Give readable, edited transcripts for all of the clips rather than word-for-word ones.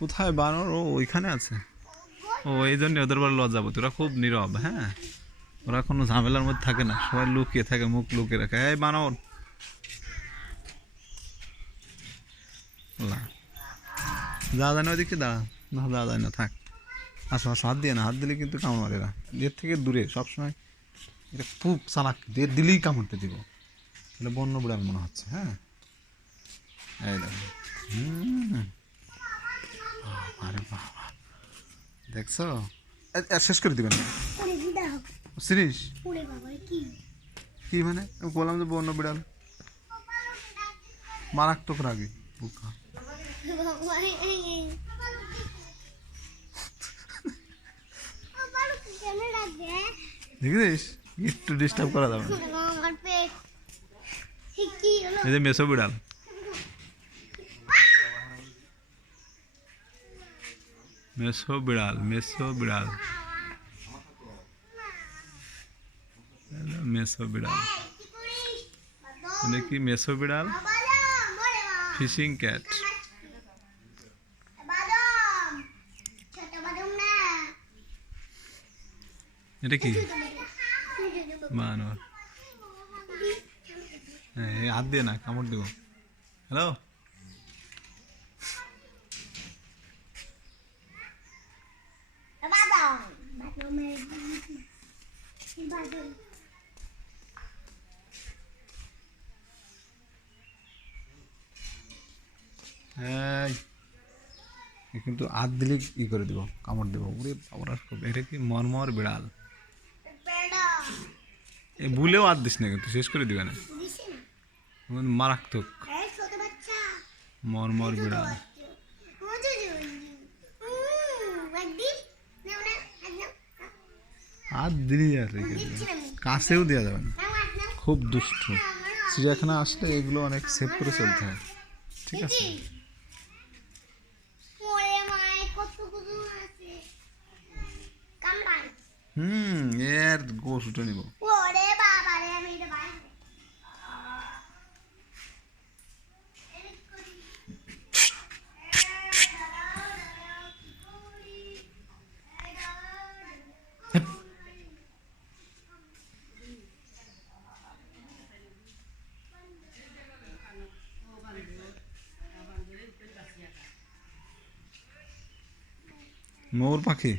কোথায় বানর? ও ওইখানে আছে। ও এই জন্য ওদের বাড়ি লজ্জাবতী, ওরা খুব নীরব। হ্যাঁ, ওরা কোনো ঝামেলার মধ্যে থাকে না, সবাই লুকিয়ে থাকে, মুখ লুকিয়ে রাখে। এই বানর না, যাওয়া যায় না ওইদিকে, দাঁড়া। না, যাওয়া যায় না, থাক। আচ্ছা আচ্ছা, হাত দিয়ে না, হাত দিলে কিন্তু কামড় মারে এরা। এর থেকে দূরে সবসময়। এটা খুব চালাক, দিয়ে দিলেই কামড়তে দিব। এটা বন্য বিড়াল মনে হচ্ছে। হ্যাঁ, এই দেখো। হুম, আরে বাবা, দেখছো? শেষ করে দিবেন সিরিজ? কি মানে? আমি বললাম যে বন্য বিড়াল মারাত্মক রাগী বুকা। দেখছিস, একটু ডিস্টার্ব করা যাবে না। এই যে মেসো বিড়াল, মেসো বিড়াল, মেসো বিড়াল, মেসো বিড়াল। এটা কি মেসো বিড়াল? Fishing cat. এটা কি বানর? হ্যাঁ, হাত দিয়ে না, কামড় দিব। হ্যালো, কিন্তু হাত দিলে ই করে দিব, কামড় দিব। ওরে বাবার, এটা কি মরমর বিড়াল? এ ভুলেও হাত দিস না, কিন্তু শেষ করে দিবে না। মারাত্মক মরমর বিড়াল। হাত দিলি আর রেখে দিবে, কাছেও দেওয়া যাবে না। খুব দুষ্ট। চিড়িয়াখানা আসলে এগুলো অনেক সেভ করে চলতে হয়। ঠিক আছে। এর গোশ উঠে নিব। ময়ূর পাখি।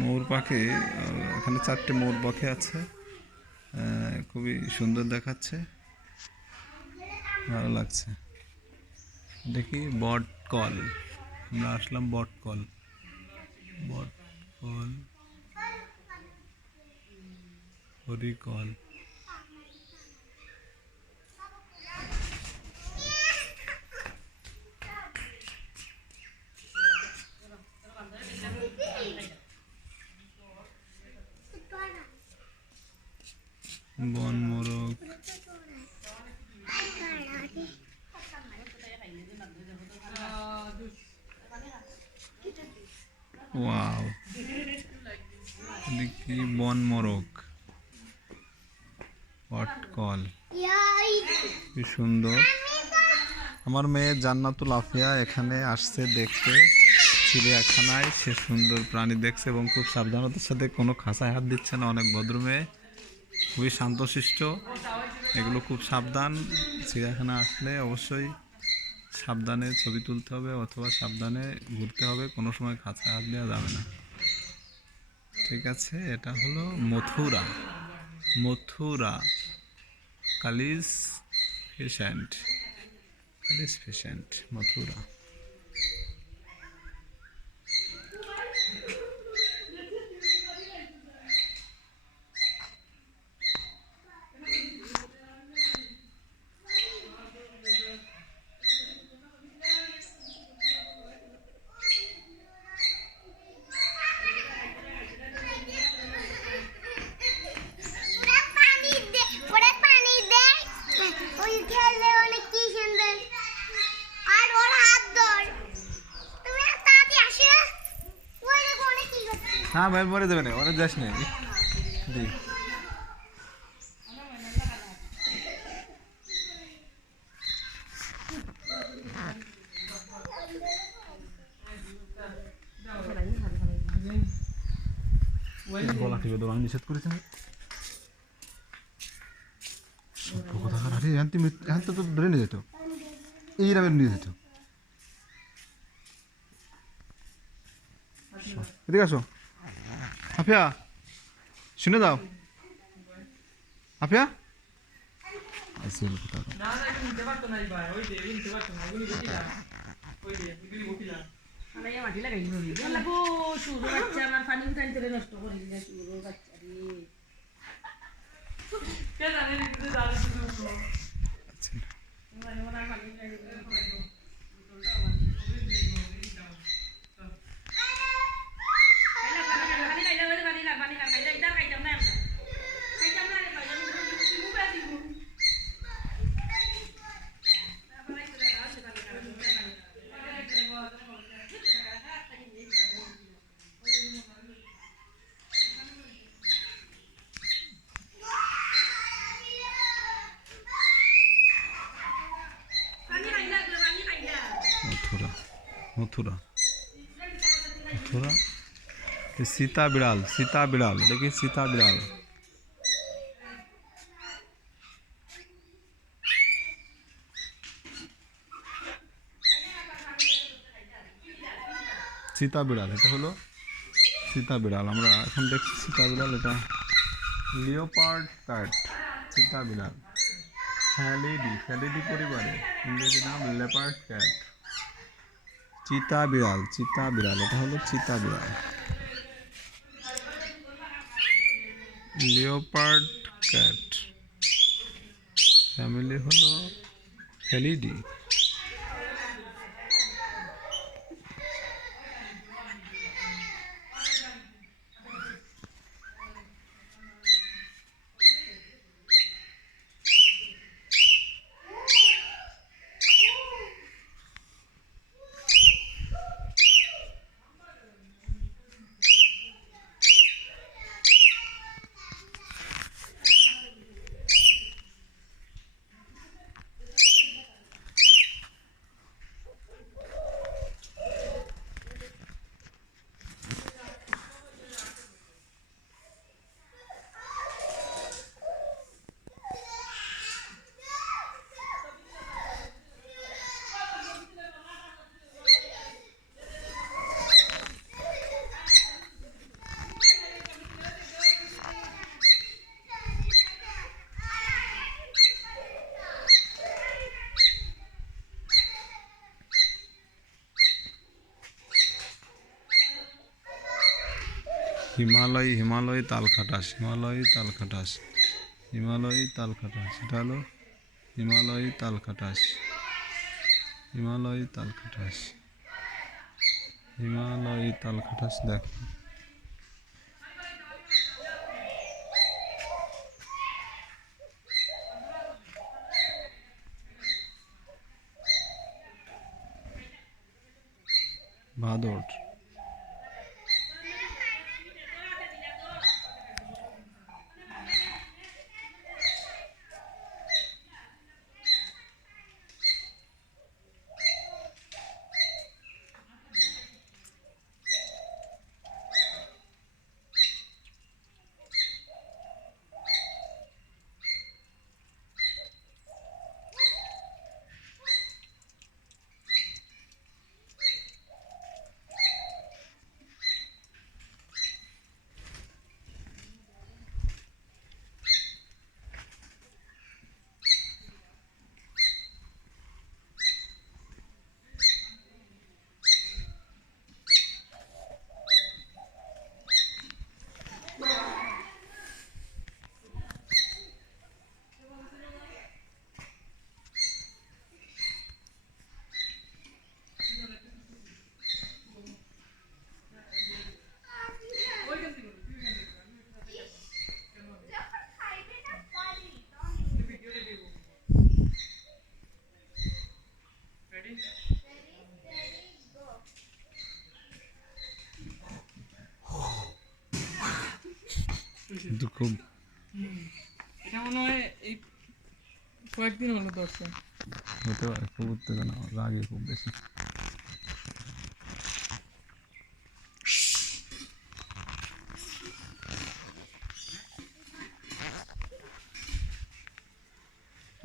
ময়ূর পাখি, এখানে 4টে ময়ূর পাখি আছে। খুবই সুন্দর দেখাচ্ছে, ভালো লাগছে। দেখি বট কল, আমরা আসলাম বট কল। বট কল, হরি কল। বন মোরগ, ওয়াও, দেখি বন মোরগ, বট কল, কি সুন্দর। আমার মেয়ে জান্নাতুল আফিয়া এখানে আসছে দেখতে চিড়িয়াখানায়। সে সুন্দর প্রাণী দেখছে এবং খুব সাবধানতার সাথে, কোনো খাঁচায় হাত দিচ্ছে না। অনেক ভদ্র মেয়ে, খুবই শান্তশিষ্ট। এগুলো খুব সাবধান। চিড়িয়াখানা আসলে অবশ্যই সাবধানে ছবি তুলতে হবে অথবা সাবধানে ঘুরতে হবে, কোনো সময় খাঁচায় হাত দেওয়া যাবে না। ঠিক আছে, এটা হলো মথুরা, মথুরা কালিজ পেশেন্ট, কালিজ পেশেন্ট মথুরা। না ভাই মরে যাবে না, ওরা যাস না দি গলা টিপে দেবো, আমি নিষেধ করেছি না। কথা আরে এখন তো ধরে নিয়ে যেত, এই রামের নিয়ে যেত। এদিকে আসো আফিয়া, শুনে দাও আফিয়া। আসল কথা মাটি লাগাই শুরু বাচ্চা আমার পানি উঠাইতে নষ্ট করি শুরু বাচ্চা মথুরা মথুরা মথুরা সীতা বিড়াল, সীতা বিড়াল, এটা কি সীতা বিড়াল? সীতা বিড়াল, এটা হলো সীতা বিড়াল। আমরা এখন দেখছি সীতা বিড়াল, এটা লিওপার্ড ক্যাট, সীতা বিড়াল, ফ্যালিডি, ফ্যালিডি পরিবারে, ইংরেজি নাম লেপার্ড ক্যাট। চিতা বিড়াল, চিতা বিড়াল, এটা হলো চিতা বিড়াল। লিওপার্ড ক্যাট, ফ্যামিলি হলো ফেলিডি। হিমালয়, হিমালয় তালখাটাস, হিমালয় তালখাটাস, হিমালয় তালখাটাস, এটা হলো হিমালয় তালখাটাস, হিমালয় তালখাটাস, হিমালয় তালখাটাস। দেখো ভাদর, খুব। এটা মনে হয় এই কয়েকদিন হলো ধরছে। হতে পারে, খুব উত্তেজনা, রাগে খুব বেশি।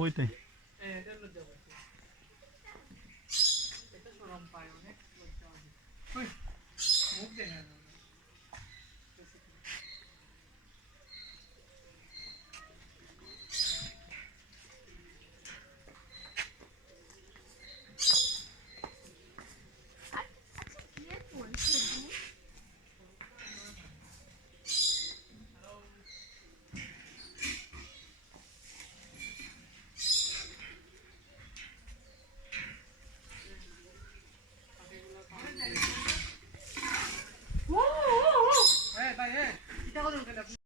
ওইটাই এটা লজ্জা পাচ্ছে, এটা শরম পায়, অনেক লজ্জা পায়। মুখ দেখা